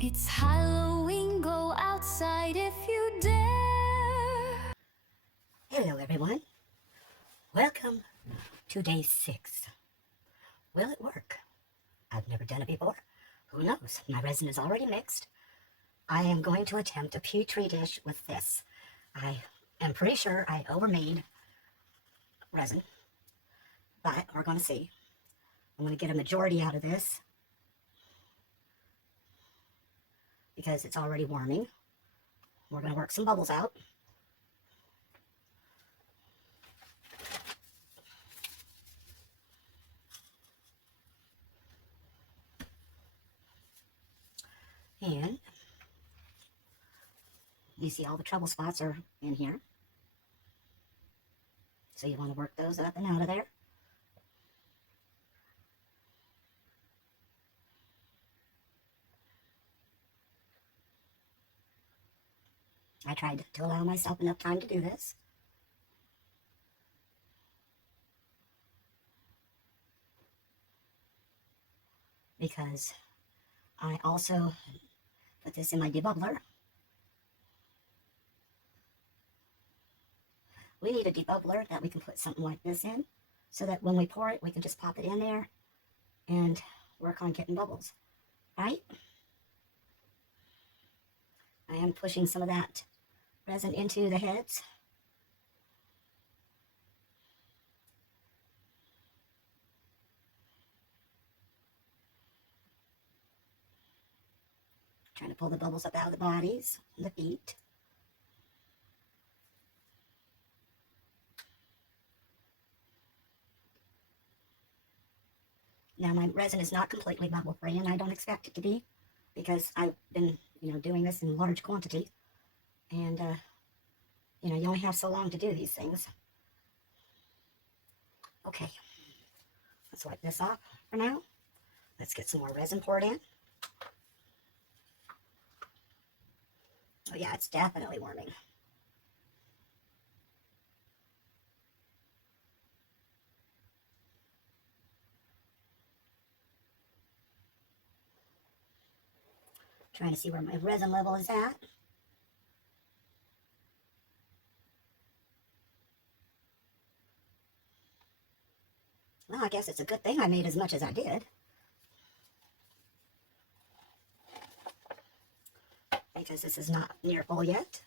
It's Halloween, go outside if you dare. Hello everyone, welcome to day 6. Will it work? I've never done it before. Who knows? My resin is already mixed. I am going to attempt a petri dish with this. I am pretty sure I overmade resin, but we're going to see. I'm going to get a majority out of this because it's already warming. We're going to work some bubbles out. And you see all the trouble spots are in here. So you want to work those up and out of there. I tried to allow myself enough time to do this. Because I also put this in my debubbler. We need a debubbler that we can put something like this in, so that when we pour it, we can just pop it in there and work on getting bubbles, right? I am pushing some of that resin into the heads. Trying to pull the bubbles up out of the bodies and the feet. Now my resin is not completely bubble free, and I don't expect it to be, because I've been, doing this in large quantity, and you only have so long to do these things. Okay, let's wipe this off for now. Let's get some more resin poured in. Oh yeah, it's definitely warming. Trying to see where my resin level is at. Well, I guess it's a good thing I made as much as I did, because this is not near full yet.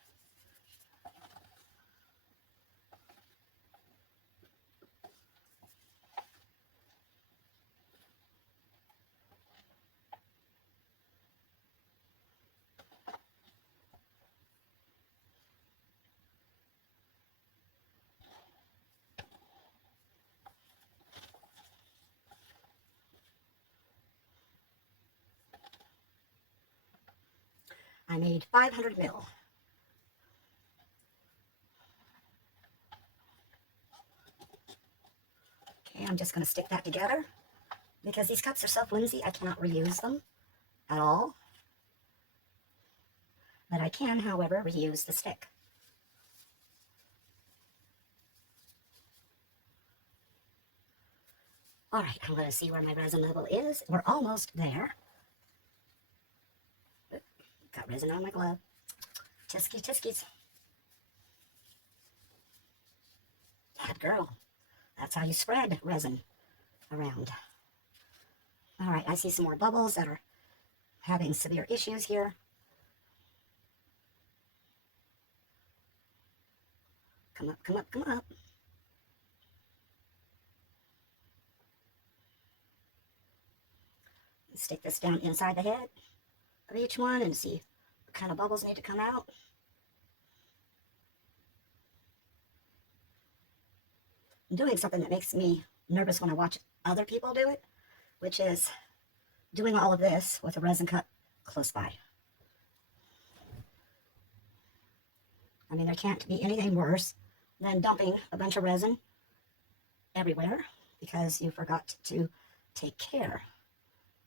I made 500 mil. Okay, I'm just going to stick that together, because these cups are so flimsy I cannot reuse them at all. But I can, however, reuse the stick. All right, I'm going to see where my resin level is. We're almost there. Oop, got resin on my glove. Tisky tiskies. Bad girl. That's how you spread resin around. All right, I see some more bubbles that are having severe issues here. Come up, come up, come up. Stick this down inside the head of each one and see what kind of bubbles need to come out. I'm doing something that makes me nervous when I watch other people do it, which is doing all of this with a resin cup close by. I mean, there can't be anything worse than dumping a bunch of resin everywhere because you forgot to take care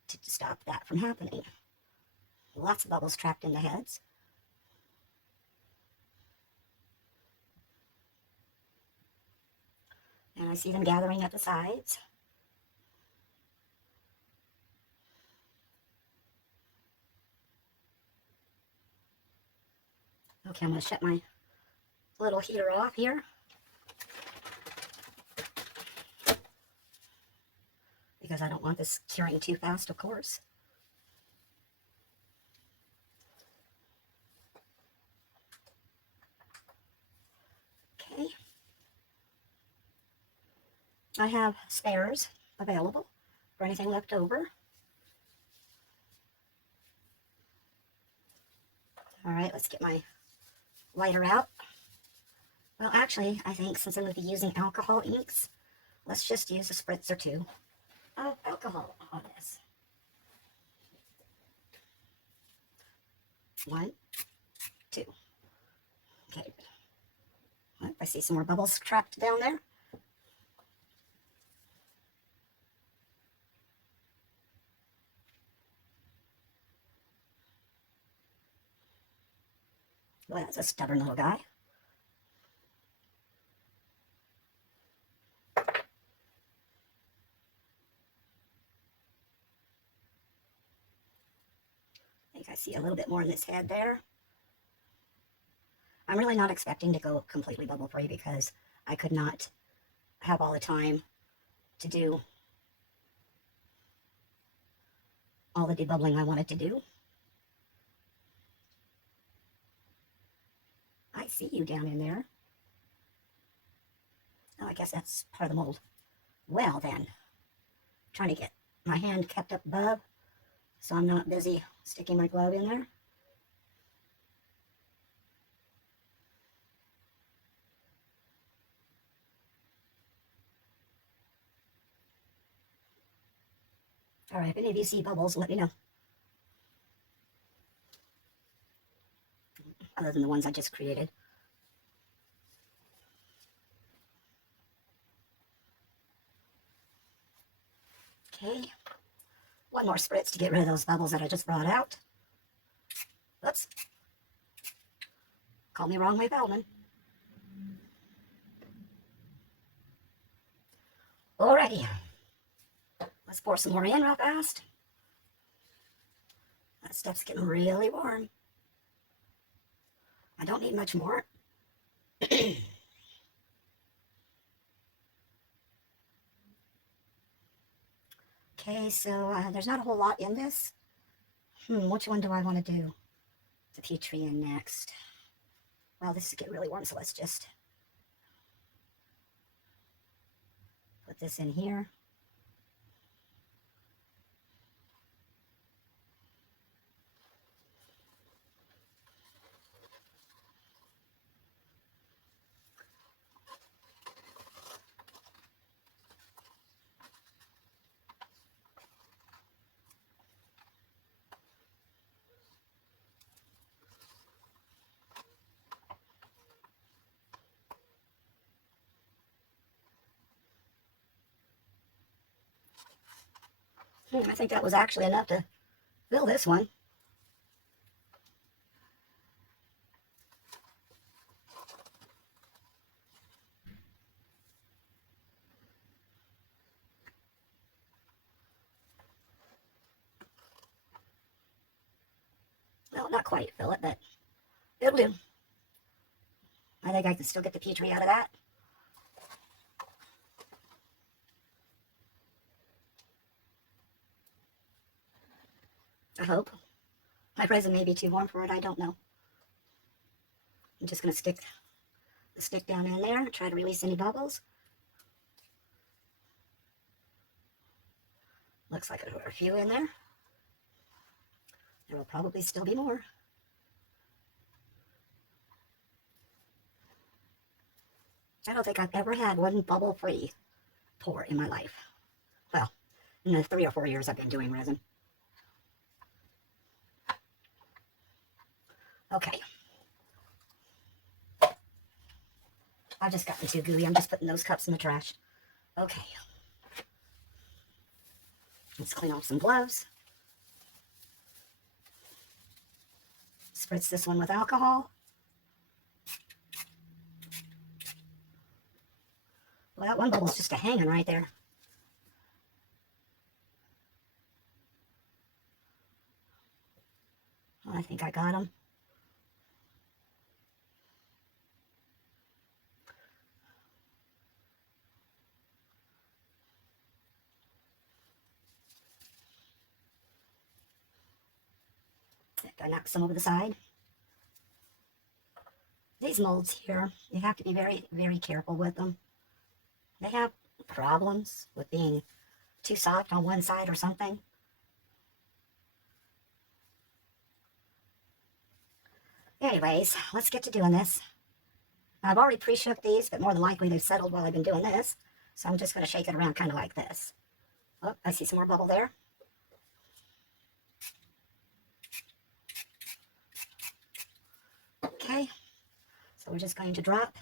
to stop that from happening. Lots of bubbles trapped in the heads. And I see them gathering at the sides. Okay, I'm going to shut my little heater off here because I don't want this curing too fast, of course. Okay. I have spares available for anything left over. All right, let's get my lighter out. Well, actually, I think since I'm going to be using alcohol inks, let's just use a spritz or two of alcohol on this. 1, 2. Okay. Well, I see some more bubbles trapped down there. Well, that's a stubborn little guy. I think I see a little bit more in this head there. I'm really not expecting to go completely bubble free because I could not have all the time to do all the debubbling I wanted to do. I see you down in there. Oh, I guess that's part of the mold. Well then, trying to get my hand kept up above so I'm not busy sticking my glove in there. All right, if any of you see bubbles, let me know. Other than the ones I just created. Okay, one more spritz to get rid of those bubbles that I just brought out. Oops. Call me wrong way, Bellman. Alrighty, let's pour some more in real fast. That stuff's getting really warm. I don't need much more. Okay, so there's not a whole lot in this. Which one do I want to do the Petri in next? Well, this is getting really warm, so let's just put this in here. I think that was actually enough to fill this one. Well, not quite fill it, but it'll do. I think I can still get the Petri out of that. I hope. My resin may be too warm for it, I don't know. I'm just going to stick the stick down in there, try to release any bubbles. Looks like there are a few in there. There will probably still be more. I don't think I've ever had one bubble-free pour in my life. Well, in the 3 or 4 years I've been doing resin. Okay. I've just gotten too gooey. I'm just putting those cups in the trash. Okay. Let's clean off some gloves. Spritz this one with alcohol. Well, that one bubble's just a hanging right there. Well, I think I got them. Gotta knock some over the side. These molds here, you have to be very, very careful with them. They have problems with being too soft on one side or something. Anyways, let's get to doing this. I've already pre-shook these, but more than likely they've settled while I've been doing this. So I'm just going to shake it around kind of like this. Oh, I see some more bubble there. Okay, so we're just going to drop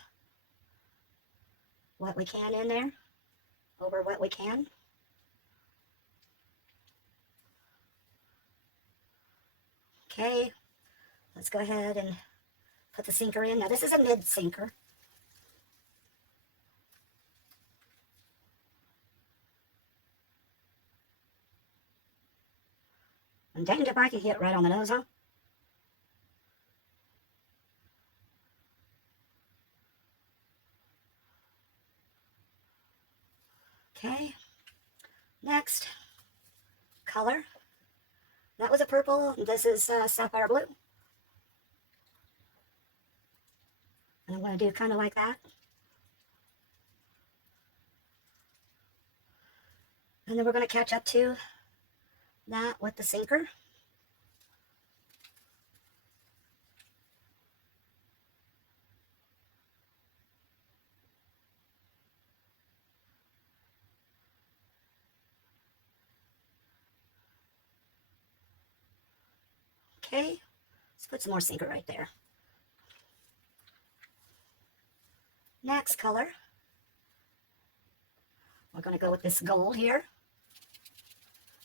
what we can in there over what we can. Okay, let's go ahead and put the sinker in. Now this is a mid sinker. And danged if I can hit right on the nose, huh? Okay, next color. That was a purple. This is sapphire blue. And I'm going to do kind of like that. And then we're going to catch up to that with the sinker. Okay, let's put some more sinker right there. Next color, we're going to go with this gold here.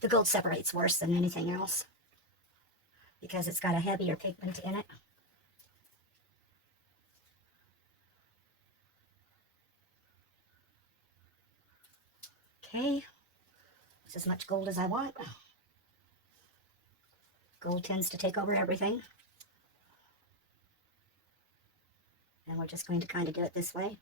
The gold separates worse than anything else because it's got a heavier pigment in it. Okay, it's as much gold as I want. Gold tends to take over everything. And we're just going to kind of do it this way.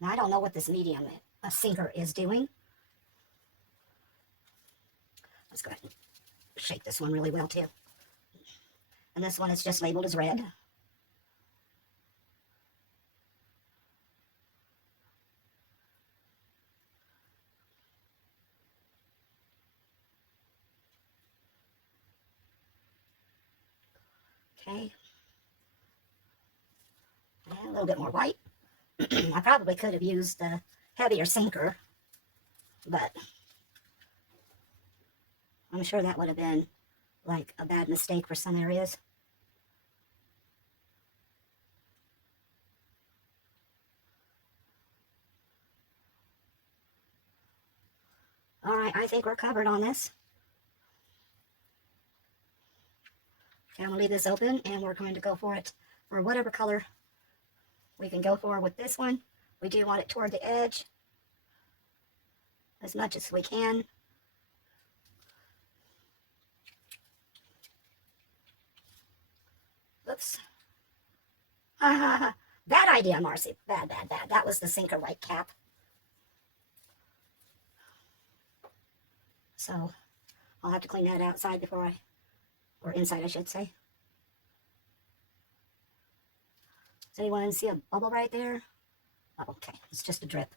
Now I don't know what this medium sinker is doing. Let's go ahead and shake this one really well too. And this one is just labeled as red. Okay. And a little bit more white. I probably could have used the heavier sinker, but I'm sure that would have been like a bad mistake for some areas. All right, I think we're covered on this. Okay, I'm going to leave this open, and we're going to go for it for whatever color we can go for with this one. We do want it toward the edge as much as we can. Oops. Bad idea, Marcy. Bad, bad, bad. That was the sinker white cap. So I'll have to clean that outside before or inside I should say. Does anyone see a bubble right there? Oh, okay, it's just a drip.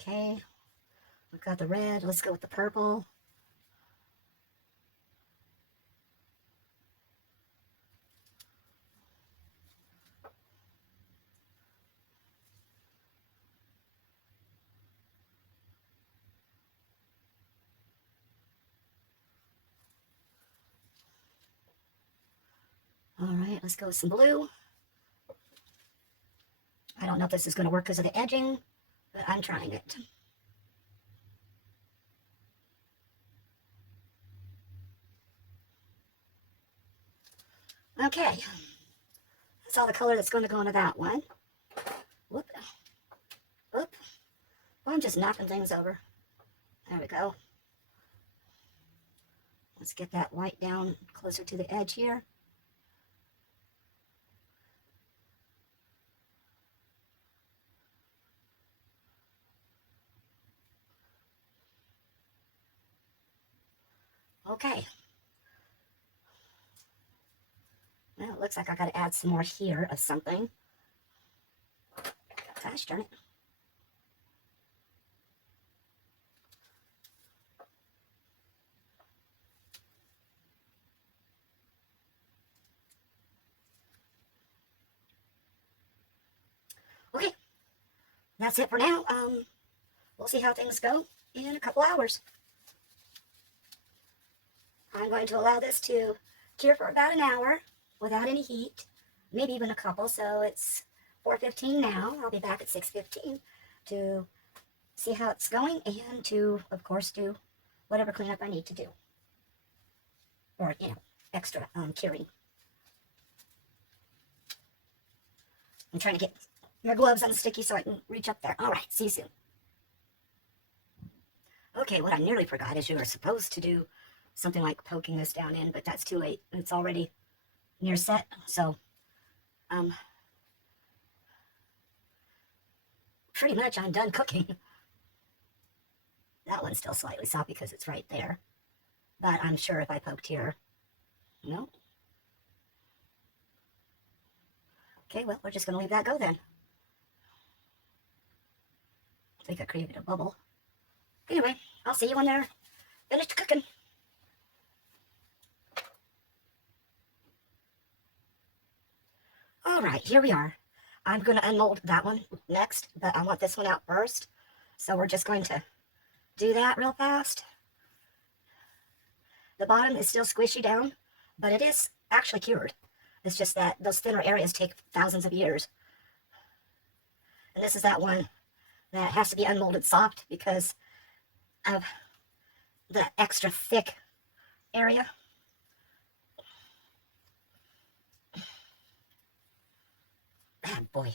Okay, we've got the red. Let's go with the purple. All right, let's go with some blue. I don't know if this is going to work because of the edging, but I'm trying it. Okay, that's all the color that's going to go into that one. Whoop. Whoop. Well, I'm just knocking things over. There we go. Let's get that white down closer to the edge here. Okay. Well, it looks like I got to add some more here of something. Gosh darn it. Okay, that's it for now. We'll see how things go in a couple hours. I'm going to allow this to cure for about an hour without any heat, maybe even a couple. So it's 4:15 now. I'll be back at 6:15 to see how it's going and to, of course, do whatever cleanup I need to do. Or, extra curing. I'm trying to get my gloves unsticky so I can reach up there. All right, see you soon. Okay, what I nearly forgot is you were supposed to do something like poking this down in, but that's too late. It's already near set, so pretty much I'm done cooking. That one's still slightly soft because it's right there, but I'm sure if I poked here, no. Okay, well, we're just going to leave that go then. I think I created a bubble. Anyway, I'll see you when they're finished cooking. All right, here we are. I'm going to unmold that one next, but I want this one out first. So we're just going to do that real fast. The bottom is still squishy down, but it is actually cured. It's just that those thinner areas take thousands of years. And this is that one that has to be unmolded soft because of the extra thick area. Bad boy.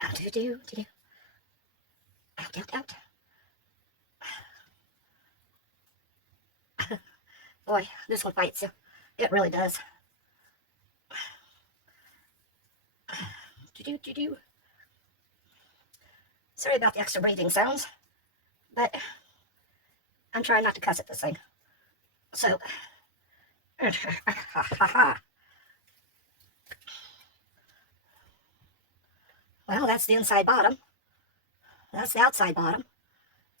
Out, do. Out. Boy, this one bites you. It really does. Do. Sorry about the extra breathing sounds, but I'm trying not to cuss at this thing. So, well, that's the inside bottom. That's the outside bottom.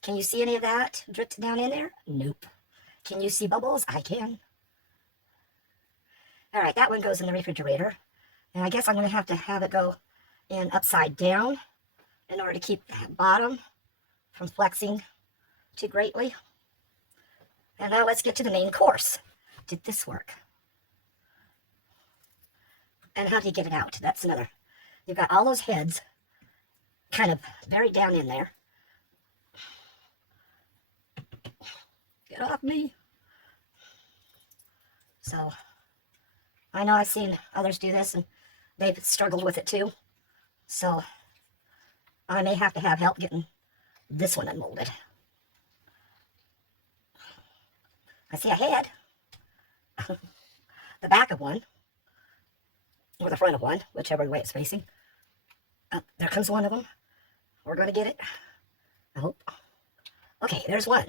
Can you see any of that dripped down in there? Nope. Can you see bubbles? I can. All right, that one goes in the refrigerator. And I guess I'm going to have it go in upside down in order to keep that bottom from flexing too greatly. And now let's get to the main course. Did this work? And how do you get it out? That's another. You've got all those heads kind of buried down in there. Get off me. So, I know I've seen others do this and they've struggled with it too. So, I may have to have help getting this one unmolded. I see a head. The back of one. Or the front of one, whichever way it's facing. There comes one of them. We're going to get it. I hope. Okay, there's one.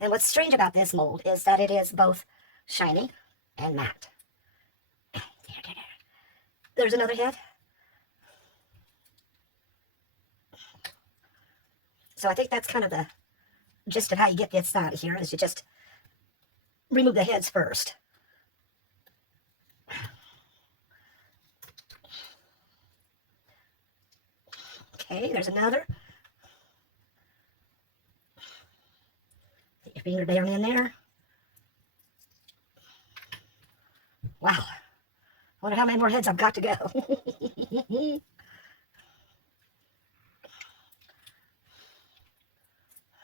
And what's strange about this mold is that it is both shiny and matte. There's another head. So I think that's kind of the gist of how you get this out of here, is you just remove the heads first. Okay, there's another. Get your finger down in there. Wow. I wonder how many more heads I've got to go.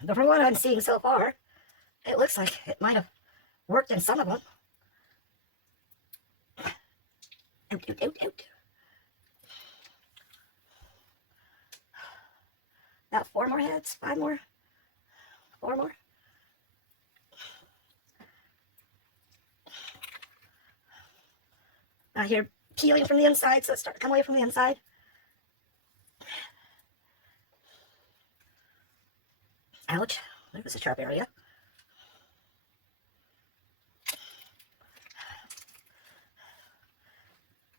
But from what I'm seeing so far, it looks like it might have worked in some of them. Out. About 4 more heads, 5 more, 4 more. I hear peeling from the inside, so it's starting to come away from the inside. Ouch. there was a sharp area.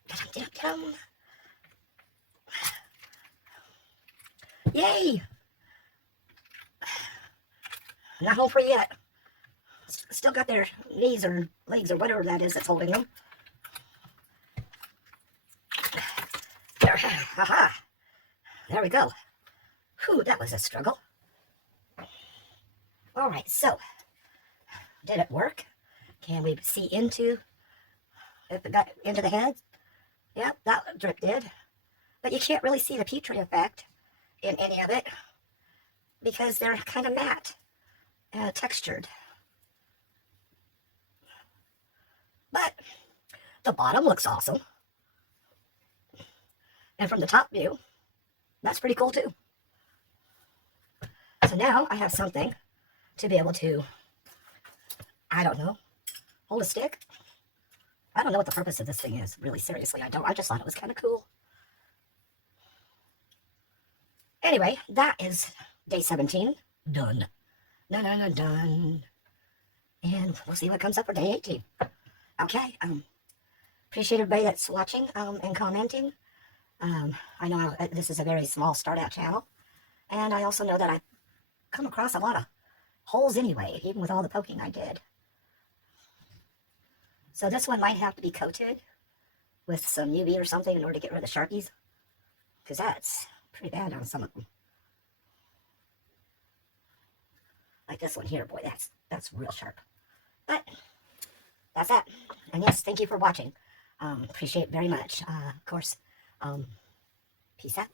Ta-dum-dum-dum. Yay! Not home free yet. Still got their knees or legs or whatever that is that's holding them. There, haha. There we go. Whew, that was a struggle. All right, so did it work? Can we see into the head? Yep, that drip did. But you can't really see the Petri effect in any of it because they're kind of matte and textured. But the bottom looks awesome. And from the top view, that's pretty cool too. So now I have something to be able to, I don't know, hold a stick. I don't know what the purpose of this thing is. Really, seriously, I don't. I just thought it was kind of cool. Anyway, that is day 17. Done. Done. And we'll see what comes up for day 18. Okay. Appreciate everybody that's watching and commenting. I know this is a very small start out channel. And I also know that I come across a lot of holes anyway, even with all the poking I did. So this one might have to be coated with some UV or something in order to get rid of the Sharpies, because that's pretty bad on some of them. Like this one here, boy, that's real sharp. But that's that. And yes, thank you for watching. Appreciate it very much. Of course, peace out.